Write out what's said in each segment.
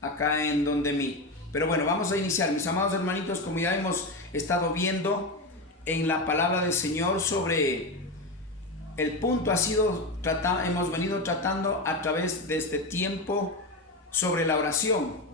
acá en donde mí. Pero bueno, vamos a iniciar, mis amados hermanitos, como ya hemos estado viendo en la palabra del Señor sobre el punto hemos venido tratando a través de este tiempo sobre la oración.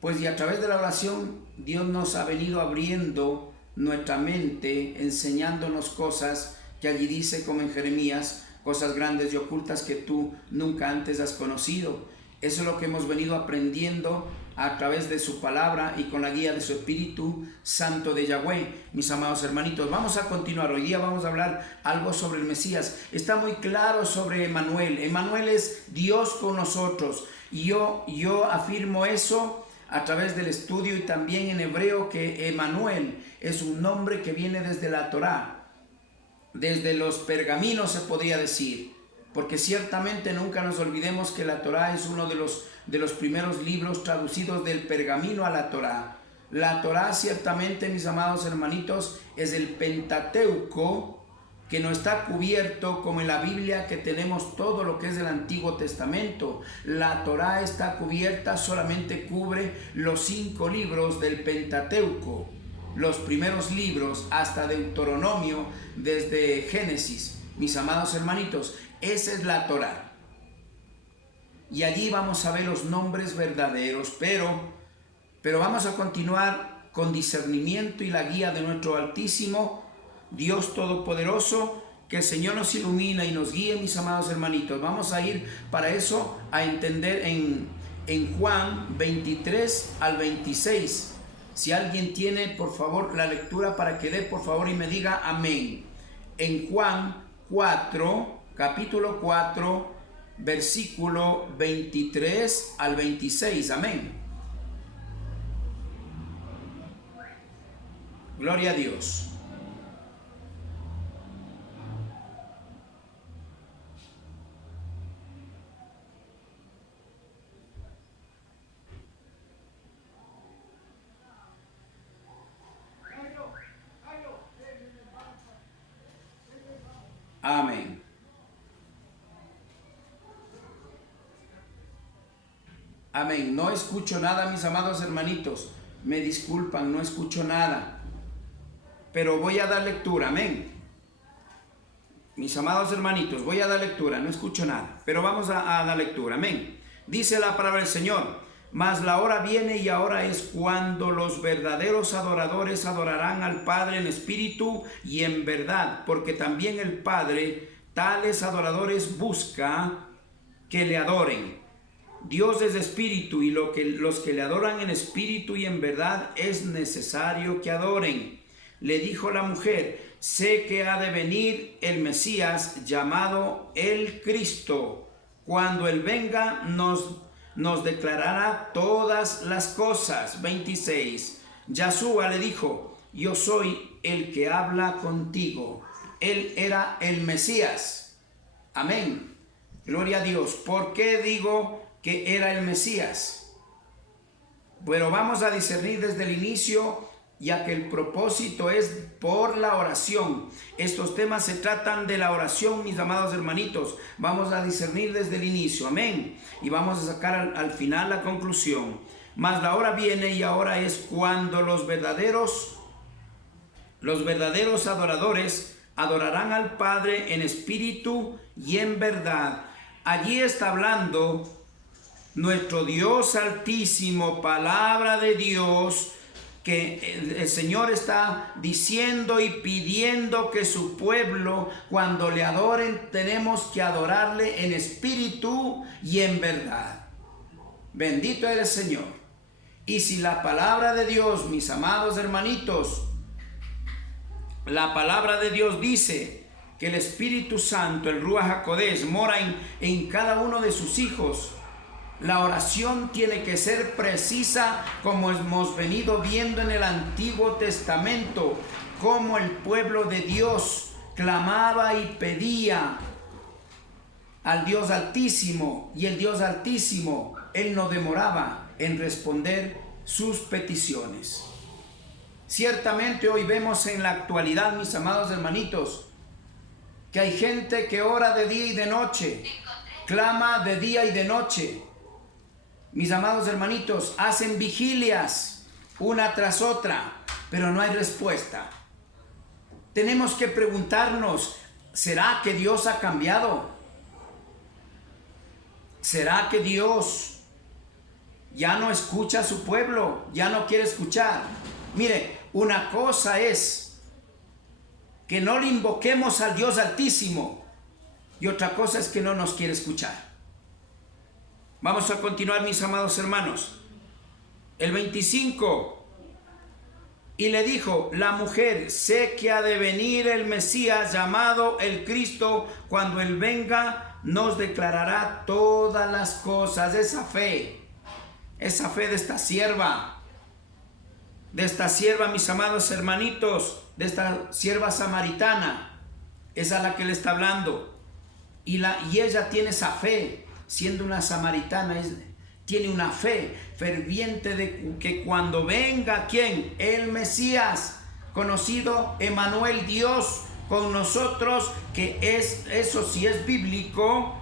Pues y a través de la oración Dios nos ha venido abriendo nuestra mente, enseñándonos cosas que allí dice, como en Jeremías, cosas grandes y ocultas que tú nunca antes has conocido. Eso es lo que hemos venido aprendiendo a través de su palabra y con la guía de su Espíritu Santo de Yahweh. Mis amados hermanitos, vamos a continuar. Hoy día vamos a hablar algo sobre el Mesías. Está muy claro sobre Emmanuel. Emmanuel es Dios con nosotros. Y yo afirmo eso a través del estudio y también en hebreo, que Emmanuel es un nombre que viene desde la Torá, desde los pergaminos se podría decir, porque ciertamente nunca nos olvidemos que la Torá es uno de los primeros libros traducidos del pergamino a la Torá. La Torá ciertamente, mis amados hermanitos, es el Pentateuco, que no está cubierto como en la Biblia, que tenemos todo lo que es del Antiguo Testamento. La Torá está cubierta, solamente cubre los 5 libros del Pentateuco, los primeros libros hasta Deuteronomio, desde Génesis. Mis amados hermanitos, esa es la Torá. Y allí vamos a ver los nombres verdaderos, pero vamos a continuar con discernimiento y la guía de nuestro Altísimo Dios Todopoderoso. Que el Señor nos ilumina y nos guíe, mis amados hermanitos. Vamos a ir para eso a entender en Juan 23 al 26. Si alguien tiene, por favor, la lectura para que dé, por favor, y me diga amén. En Juan 4, capítulo 4, versículo 23 al 26. Amén. Gloria a Dios. Amén. Amén. No escucho nada, mis amados hermanitos. Me disculpan, no escucho nada. Pero voy a dar lectura. Amén. Mis amados hermanitos, voy a dar lectura. No escucho nada, pero vamos a dar lectura. Amén. Dice la palabra del Señor: mas la hora viene y ahora es cuando los verdaderos adoradores adorarán al Padre en espíritu y en verdad, porque también el Padre tales adoradores busca que le adoren. Dios es espíritu, y los que le adoran en espíritu y en verdad es necesario que adoren. Le dijo la mujer: sé que ha de venir el Mesías, llamado el Cristo. Cuando Él venga, nos declarará todas las cosas. 26. Yahshua le dijo: yo soy el que habla contigo. Él era el Mesías. Amén. Gloria a Dios. ¿Por qué digo que era el Mesías? Bueno, vamos a discernir desde el inicio, ya que el propósito es por la oración. Estos temas se tratan de la oración, mis amados hermanitos. Vamos a discernir desde el inicio, amén. Y vamos a sacar al final la conclusión. Mas la hora viene y ahora es cuando los verdaderos adoradores adorarán al Padre en espíritu y en verdad. Allí está hablando nuestro Dios Altísimo, palabra de Dios, que el Señor está diciendo y pidiendo que su pueblo, cuando le adoren, tenemos que adorarle en espíritu y en verdad. Bendito eres, Señor. Y si la palabra de Dios, mis amados hermanitos, la palabra de Dios dice que el Espíritu Santo, el Ruach HaKodesh, mora en cada uno de sus hijos, la oración tiene que ser precisa, como hemos venido viendo en el Antiguo Testamento, como el pueblo de Dios clamaba y pedía al Dios Altísimo, y el Dios Altísimo, Él no demoraba en responder sus peticiones. Ciertamente hoy vemos en la actualidad, mis amados hermanitos, que hay gente que ora de día y de noche, clama de día y de noche. Mis amados hermanitos, hacen vigilias una tras otra, pero no hay respuesta. Tenemos que preguntarnos, ¿será que Dios ha cambiado? ¿Será que Dios ya no escucha a su pueblo? ¿Ya no quiere escuchar? Mire, una cosa es que no le invoquemos al Dios Altísimo y otra cosa es que no nos quiere escuchar. Vamos a continuar, mis amados hermanos. El 25. Y le dijo la mujer: sé que ha de venir el Mesías llamado el Cristo. Cuando Él venga, nos declarará todas las cosas. Esa fe de esta sierva, mis amados hermanitos, de esta sierva samaritana, es a la que le está hablando. Y ella tiene esa fe. Siendo una samaritana, tiene una fe ferviente de que cuando venga, ¿quién? El Mesías, conocido Emmanuel, Dios con nosotros, que eso sí es bíblico,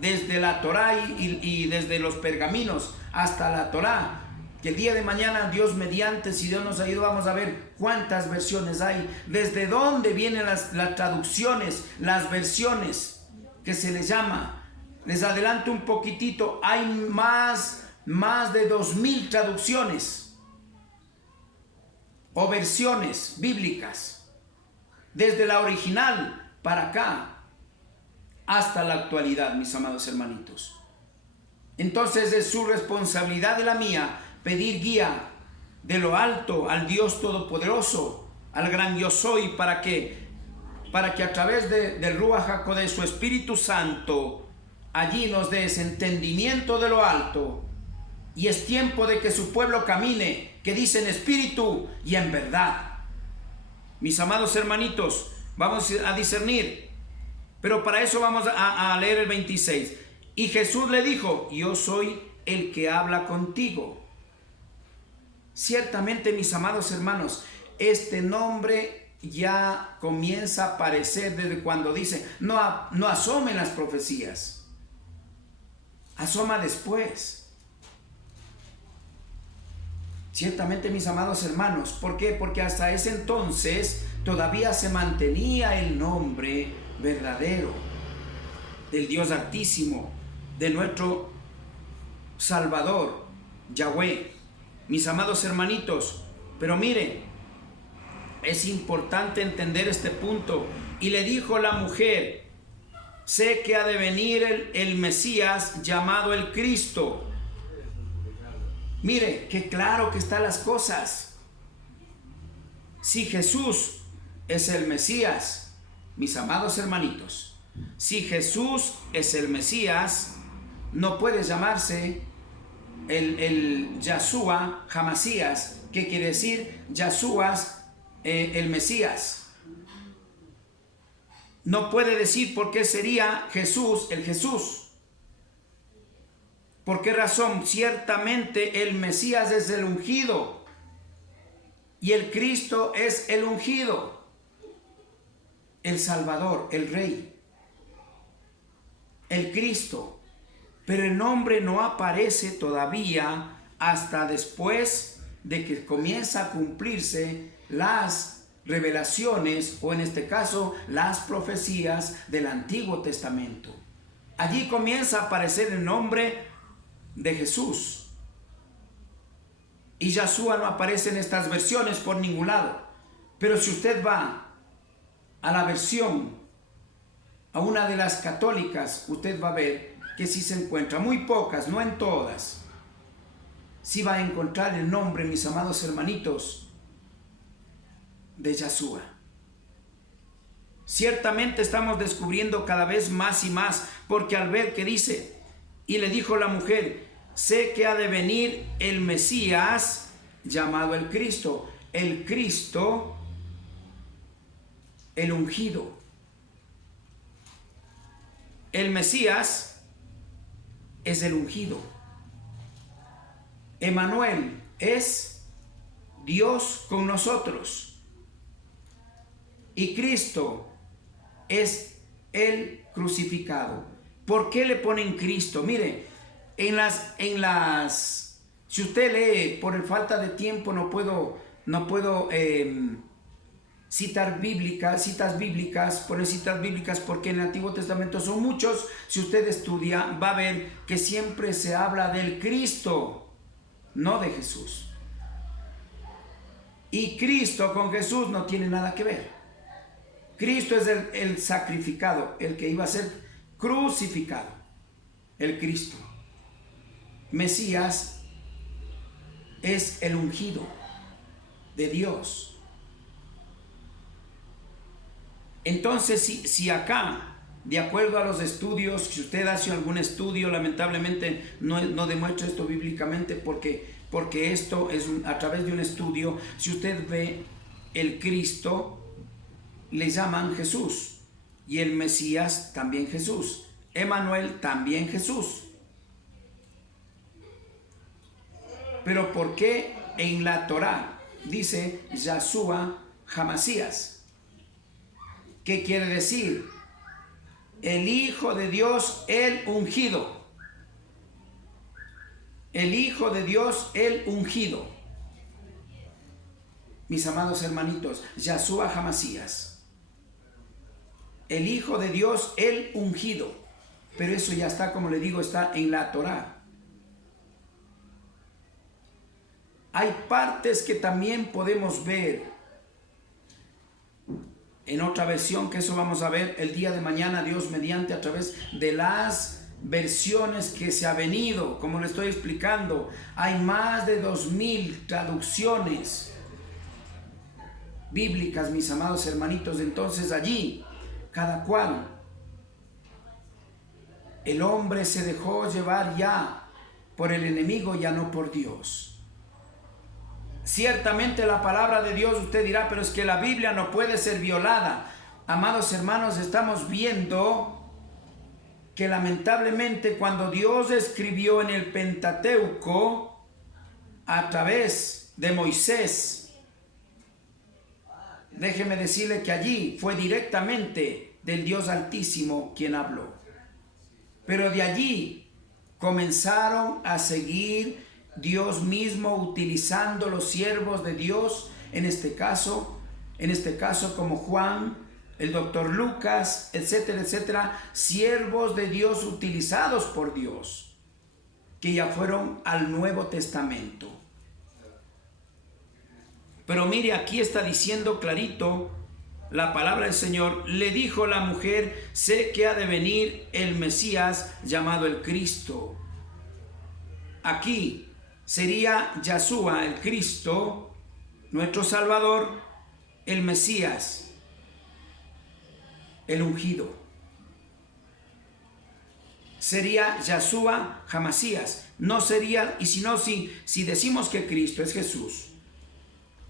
desde la Torá y desde los pergaminos hasta la Torá, que el día de mañana, Dios mediante, si Dios nos ayuda, vamos a ver cuántas versiones hay, desde dónde vienen las traducciones, las versiones que se les llama. Les adelanto un poquitito, hay más de 2000 traducciones o versiones bíblicas, desde la original para acá hasta la actualidad, mis amados hermanitos. Entonces es su responsabilidad de la mía pedir guía de lo alto al Dios Todopoderoso, al gran yo soy, para que a través del Ruach HaKodesh, su Espíritu Santo, allí nos dé ese entendimiento de lo alto. Y es tiempo de que su pueblo camine, que dice en espíritu y en verdad. Mis amados hermanitos, vamos a discernir, pero para eso vamos a leer el 26. Y Jesús le dijo: yo soy el que habla contigo. Ciertamente, mis amados hermanos, este nombre ya comienza a aparecer desde cuando dice, no asomen las profecías. Asoma después. Ciertamente, mis amados hermanos, ¿por qué? Porque hasta ese entonces todavía se mantenía el nombre verdadero del Dios Altísimo, de nuestro Salvador, Yahweh. Mis amados hermanitos, pero miren, es importante entender este punto. Y le dijo la mujer: sé que ha de venir el Mesías llamado el Cristo. Mire, qué claro que están las cosas. Si Jesús es el Mesías, mis amados hermanitos, si Jesús es el Mesías, no puede llamarse el Yahshua Hamasías, que quiere decir Yahshua el Mesías. No puede decir por qué sería Jesús el Jesús. ¿Por qué razón? Ciertamente el Mesías es el ungido y el Cristo es el ungido, el Salvador, el Rey, el Cristo. Pero el nombre no aparece todavía hasta después de que comienza a cumplirse las revelaciones, o en este caso las profecías del Antiguo Testamento. Allí comienza a aparecer el nombre de Jesús, y Yahshua no aparece en estas versiones por ningún lado. Pero si usted va a la versión, a una de las católicas, usted va a ver que sí se encuentra, muy pocas, no en todas, sí va a encontrar el nombre, mis amados hermanitos, de Yahshua. Ciertamente estamos descubriendo cada vez más y más, porque al ver que dice: y le dijo la mujer: sé que ha de venir el Mesías llamado el Cristo. El Cristo, el ungido. El Mesías es el ungido. Emmanuel es Dios con nosotros. Y Cristo es el crucificado. ¿Por qué le ponen Cristo? Mire, Si usted lee, por falta de tiempo no puedo citas bíblicas, poner citas bíblicas porque en el Antiguo Testamento son muchos. Si usted estudia, va a ver que siempre se habla del Cristo, no de Jesús. Y Cristo con Jesús no tiene nada que ver. Cristo es el sacrificado, el que iba a ser crucificado, el Cristo. Mesías es el ungido de Dios. Entonces, si acá, de acuerdo a los estudios, si usted hace algún estudio, lamentablemente no demuestra esto bíblicamente porque esto es a través de un estudio. Si usted ve el Cristo, le llaman Jesús, y el Mesías también Jesús, Emanuel también Jesús. Pero ¿por qué en la Torá dice Yahshua Hamasías? ¿Qué quiere decir? El Hijo de Dios, el ungido. El Hijo de Dios, el ungido. Mis amados hermanitos, Yahshua Hamasías. El Hijo de Dios, el ungido. Pero eso ya está, como le digo, está en la Torá. Hay partes que también podemos ver en otra versión, que eso vamos a ver el día de mañana, Dios mediante, a través de las versiones que se ha venido, como le estoy explicando. Hay más de 2000 traducciones bíblicas, mis amados hermanitos. Entonces allí, cada cual, el hombre se dejó llevar ya por el enemigo, ya no por Dios. Ciertamente la palabra de Dios, usted dirá, pero es que la Biblia no puede ser violada. Amados hermanos, estamos viendo que lamentablemente cuando Dios escribió en el Pentateuco a través de Moisés, déjeme decirle que allí fue directamente del Dios Altísimo quien habló. Pero de allí comenzaron a seguir Dios mismo utilizando los siervos de Dios, en este caso como Juan, el doctor Lucas, etcétera, etcétera, siervos de Dios utilizados por Dios, que ya fueron al Nuevo Testamento. Pero mire, aquí está diciendo clarito la palabra del Señor. Le dijo la mujer: sé que ha de venir el Mesías llamado el Cristo. Aquí sería Yahshua, el Cristo, nuestro Salvador, el Mesías, el ungido. Sería Yahshua Hamasías. No sería, y si decimos que Cristo es Jesús,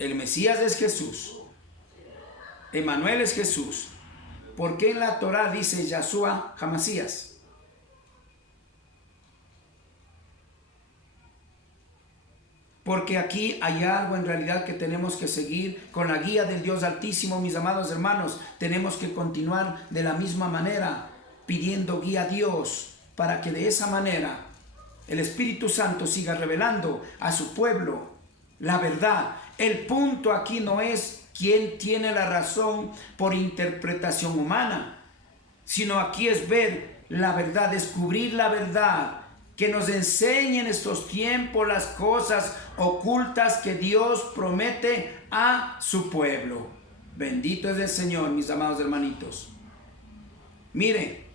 el Mesías es Jesús, Emanuel es Jesús, ¿por qué en la Torá dice Yahshua Hamasías? Porque aquí hay algo en realidad que tenemos que seguir con la guía del Dios Altísimo, mis amados hermanos. Tenemos que continuar de la misma manera, pidiendo guía a Dios, para que de esa manera el Espíritu Santo siga revelando a su pueblo la verdad. El punto aquí no es quién tiene la razón por interpretación humana, sino aquí es ver la verdad, descubrir la verdad, que nos enseñe en estos tiempos las cosas ocultas que Dios promete a su pueblo. Bendito es el Señor, mis amados hermanitos. Mire,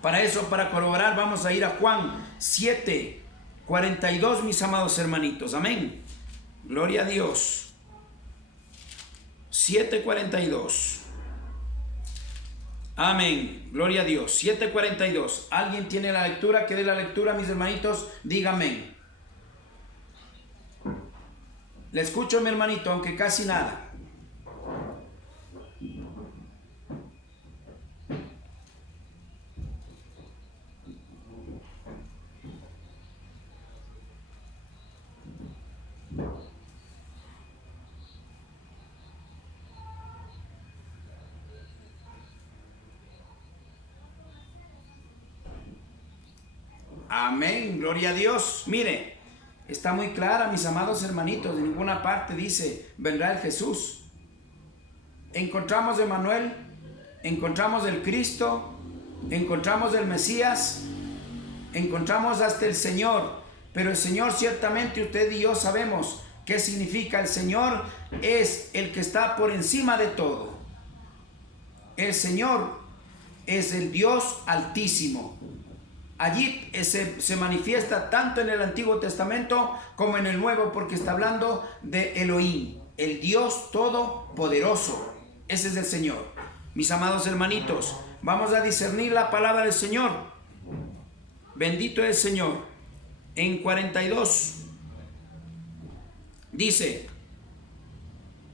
para corroborar, vamos a ir a Juan 7:42, mis amados hermanitos. Amén. Gloria a Dios. 7:42. Amén. Gloria a Dios. 7:42. ¿Alguien tiene la lectura? Que dé la lectura, mis hermanitos. Dígame. Le escucho, mi hermanito, aunque casi nada. Amén, gloria a Dios. Mire, está muy clara, mis amados hermanitos, en ninguna parte dice, vendrá el Jesús. Encontramos de Emmanuel, encontramos el Cristo, encontramos el Mesías, encontramos hasta el Señor. Pero el Señor, ciertamente usted y yo sabemos qué significa. El Señor es el que está por encima de todo. El Señor es el Dios Altísimo. Allí se manifiesta tanto en el Antiguo Testamento como en el Nuevo, porque está hablando de Elohim, el Dios Todopoderoso. Ese es el Señor. Mis amados hermanitos, vamos a discernir la palabra del Señor. Bendito es el Señor. En 42 dice,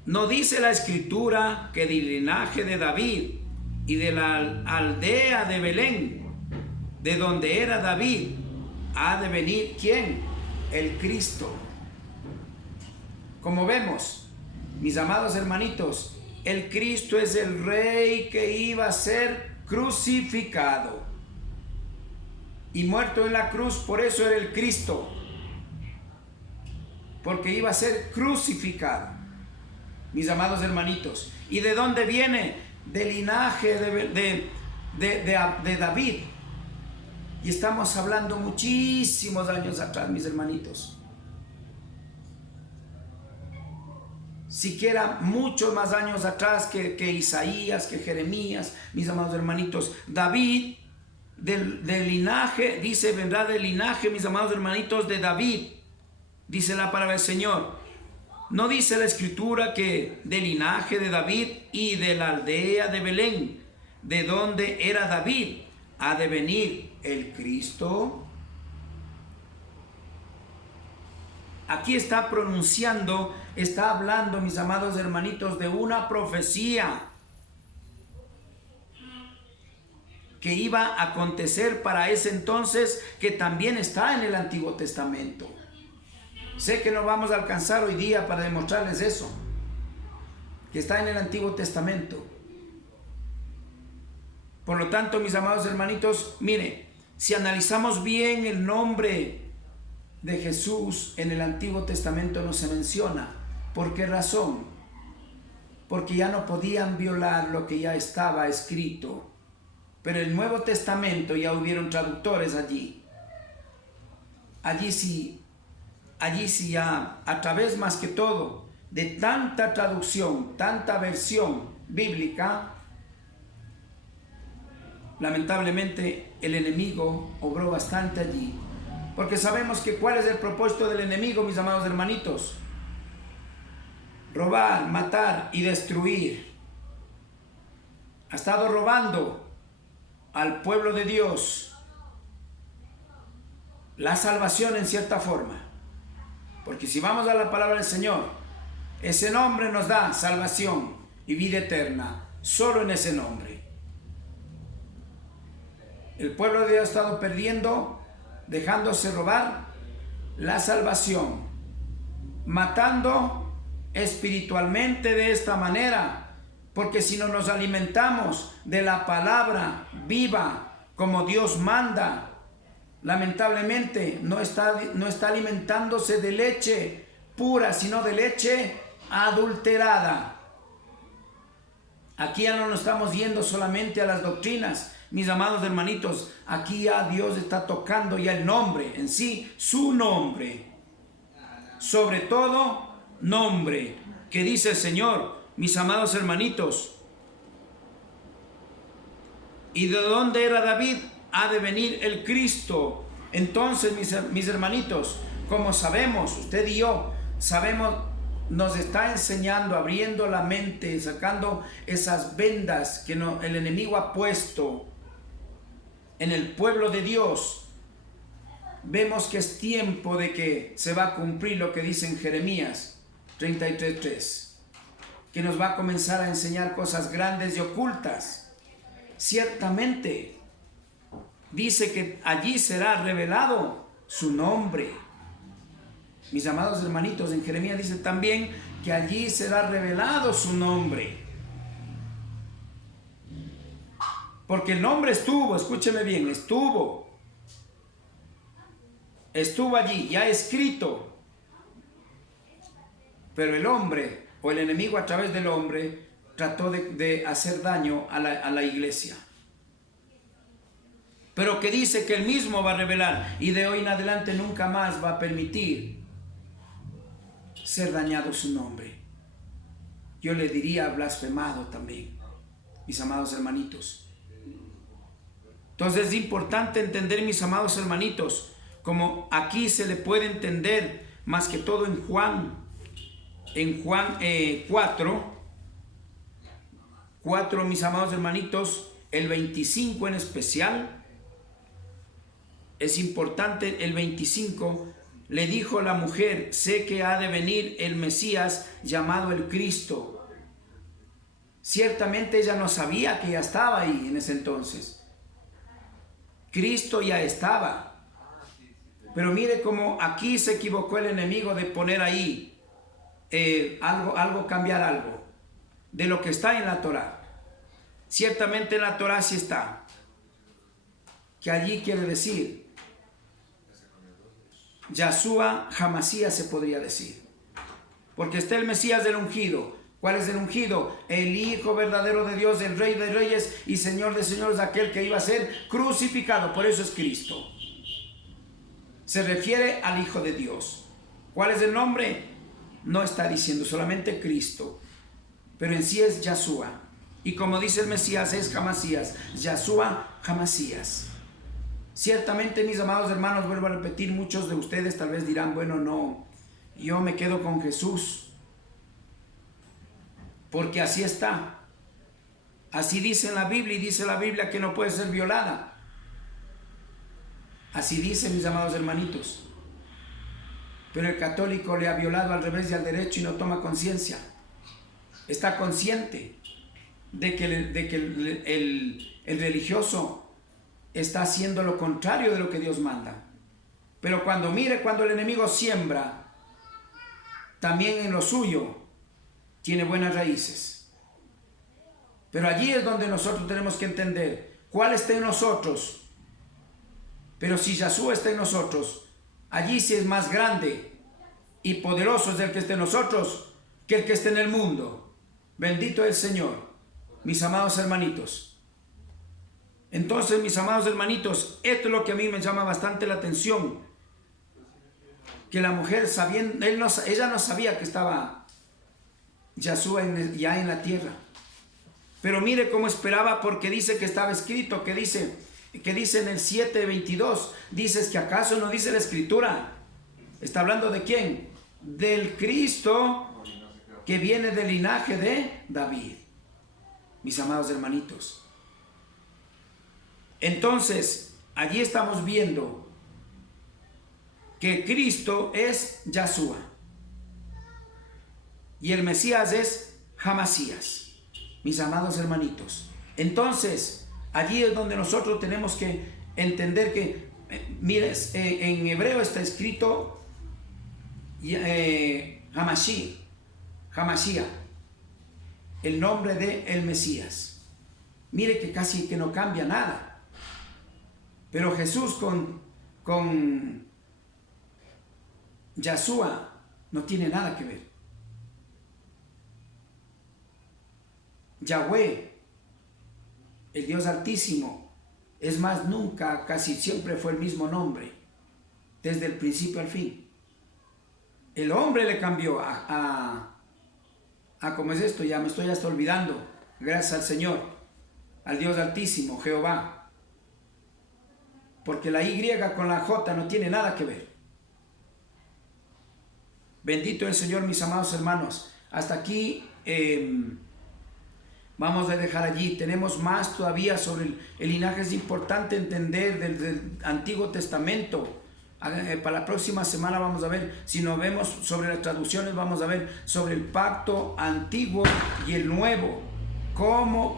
¿no dice la Escritura que del linaje de David y de la aldea de Belén, de donde era David, ha de venir ¿quién? El Cristo? Como vemos, mis amados hermanitos, el Cristo es el Rey que iba a ser crucificado y muerto en la cruz. Por eso era el Cristo, porque iba a ser crucificado, mis amados hermanitos. ¿Y de dónde viene? Del linaje de David. Y estamos hablando muchísimos años atrás, mis hermanitos. Siquiera muchos más años atrás que Isaías, que Jeremías, mis amados hermanitos. David, del linaje, dice, vendrá del linaje, mis amados hermanitos, de David. Dice la palabra del Señor. ¿No dice la Escritura que del linaje de David y de la aldea de Belén, de donde era David, ha de venir el Cristo? Aquí está pronunciando, está hablando, mis amados hermanitos, de una profecía que iba a acontecer para ese entonces, que también está en el Antiguo Testamento. Sé que no vamos a alcanzar hoy día para demostrarles eso, que está en el Antiguo Testamento. Por lo tanto, mis amados hermanitos, mire, si analizamos bien el nombre de Jesús en el Antiguo Testamento no se menciona. ¿Por qué razón? Porque ya no podían violar lo que ya estaba escrito. Pero el Nuevo Testamento ya hubieron traductores allí. Allí sí ya, a través más que todo de tanta traducción, tanta versión bíblica, lamentablemente el enemigo obró bastante allí. Porque sabemos que cuál es el propósito del enemigo, mis amados hermanitos: robar, matar y destruir. Ha estado robando al pueblo de Dios la salvación en cierta forma. Porque si vamos a la palabra del Señor, ese nombre nos da salvación y vida eterna, solo en ese nombre. El pueblo de Dios ha estado perdiendo, dejándose robar la salvación, matando espiritualmente de esta manera, porque si no nos alimentamos de la palabra viva como Dios manda, lamentablemente no está alimentándose de leche pura, sino de leche adulterada. Aquí ya no nos estamos yendo solamente a las doctrinas, mis amados hermanitos. Aquí ya Dios está tocando ya el nombre en sí, su nombre, sobre todo nombre que dice el Señor, mis amados hermanitos. ¿Y de dónde era David? Ha de venir el Cristo. Entonces, mis hermanitos, como sabemos, usted y yo sabemos, nos está enseñando, abriendo la mente, sacando esas vendas que el enemigo ha puesto en el pueblo de Dios. Vemos que es tiempo de que se va a cumplir lo que dice en Jeremías 33:3, que nos va a comenzar a enseñar cosas grandes y ocultas. Ciertamente dice que allí será revelado su nombre. Mis amados hermanitos, en Jeremías dice también que allí será revelado su nombre. Porque el nombre estuvo, escúcheme bien, estuvo. estuvo allí, ya escrito. Pero el hombre o el enemigo a través del hombre trató de hacer daño a la iglesia. Pero que dice que él mismo va a revelar y de hoy en adelante nunca más va a permitir ser dañado su nombre. Yo le diría blasfemado también, mis amados hermanitos. Entonces es importante entender, mis amados hermanitos, como aquí se le puede entender más que todo en Juan 4, mis amados hermanitos, el 25 en especial. Es importante el 25. Le dijo la mujer: sé que ha de venir el Mesías llamado el Cristo. Ciertamente ella no sabía que ya estaba ahí en ese entonces. Cristo ya estaba. Pero mire cómo aquí se equivocó el enemigo de poner ahí cambiar algo de lo que está en la Torá. Ciertamente en la Torá sí está. Que allí quiere decir Yahshua Hamasías, se podría decir. Porque está el Mesías del ungido. ¿Cuál es el ungido? El Hijo verdadero de Dios, el Rey de Reyes y Señor de Señores, aquel que iba a ser crucificado. Por eso es Cristo. Se refiere al Hijo de Dios. ¿Cuál es el nombre? No está diciendo solamente Cristo, pero en sí es Yahshua. Y como dice el Mesías, es Hamasías. Yahshua Hamasías. Ciertamente, mis amados hermanos, vuelvo a repetir, muchos de ustedes tal vez dirán: bueno, no, yo me quedo con Jesús, porque así está. Así dice en la Biblia, y dice la Biblia que no puede ser violada. Así dice, mis amados hermanitos. Pero el católico le ha violado al revés y al derecho y no toma conciencia. Está consciente de que el religioso está haciendo lo contrario de lo que Dios manda. Pero cuando el enemigo siembra, también en lo suyo tiene buenas raíces. Pero allí es donde nosotros tenemos que entender cuál está en nosotros. Pero si Yahshua está en nosotros, allí sí es más grande y poderoso es el que está en nosotros que el que está en el mundo. Bendito es el Señor, mis amados hermanitos. Entonces, mis amados hermanitos, esto es lo que a mí me llama bastante la atención. Que la mujer, sabiendo, ella no sabía que estaba Yahshua ya en la tierra. Pero mire cómo esperaba, porque dice que estaba escrito, que dice en el 7:22, dices que acaso no dice la escritura. Está hablando de quién? Del Cristo que viene del linaje de David, mis amados hermanitos. Entonces, allí estamos viendo que Cristo es Yahshua y el Mesías es Hamasías, mis amados hermanitos. Entonces, allí es donde nosotros tenemos que entender que, mires, en hebreo está escrito Hamashiach, el nombre de el Mesías. Mire que casi que no cambia nada. Pero Jesús con Yahshua no tiene nada que ver. Yahweh, el Dios Altísimo, es más, nunca, casi siempre fue el mismo nombre, desde el principio al fin. El hombre le cambió ¿cómo es esto? Ya me estoy hasta olvidando. Gracias al Señor, al Dios Altísimo, Jehová. Porque la Y con la J no tiene nada que ver. Bendito el Señor, mis amados hermanos. Hasta aquí vamos a dejar allí. Tenemos más todavía sobre el linaje. Es importante entender del Antiguo Testamento. Para la próxima semana vamos a ver, si nos vemos sobre las traducciones, vamos a ver sobre el pacto antiguo y el nuevo.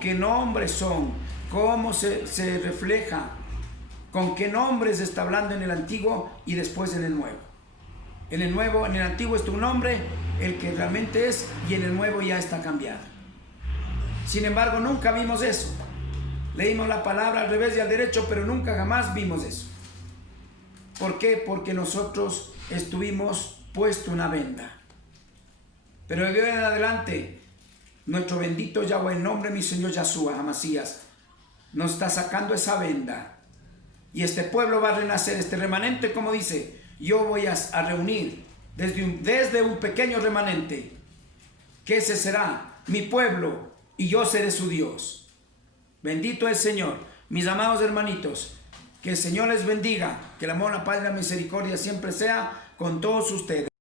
Qué nombres son, cómo se refleja, con qué nombres está hablando en el antiguo y después en el nuevo. En el antiguo está un nombre, el que realmente es, y en el nuevo ya está cambiado. Sin embargo, nunca vimos eso. Leímos la palabra al revés y al derecho, pero nunca jamás vimos eso. ¿Por qué? Porque nosotros estuvimos puesto una venda. Pero de hoy en adelante, nuestro bendito Yahweh, en nombre de mi Señor Yahshua Hamasías, nos está sacando esa venda. Y este pueblo va a renacer, este remanente, como dice, yo voy a reunir desde un pequeño remanente, que ese será mi pueblo y yo seré su Dios. Bendito es el Señor. Mis amados hermanitos, que el Señor les bendiga, que el amor, la paz y la misericordia siempre sea con todos ustedes.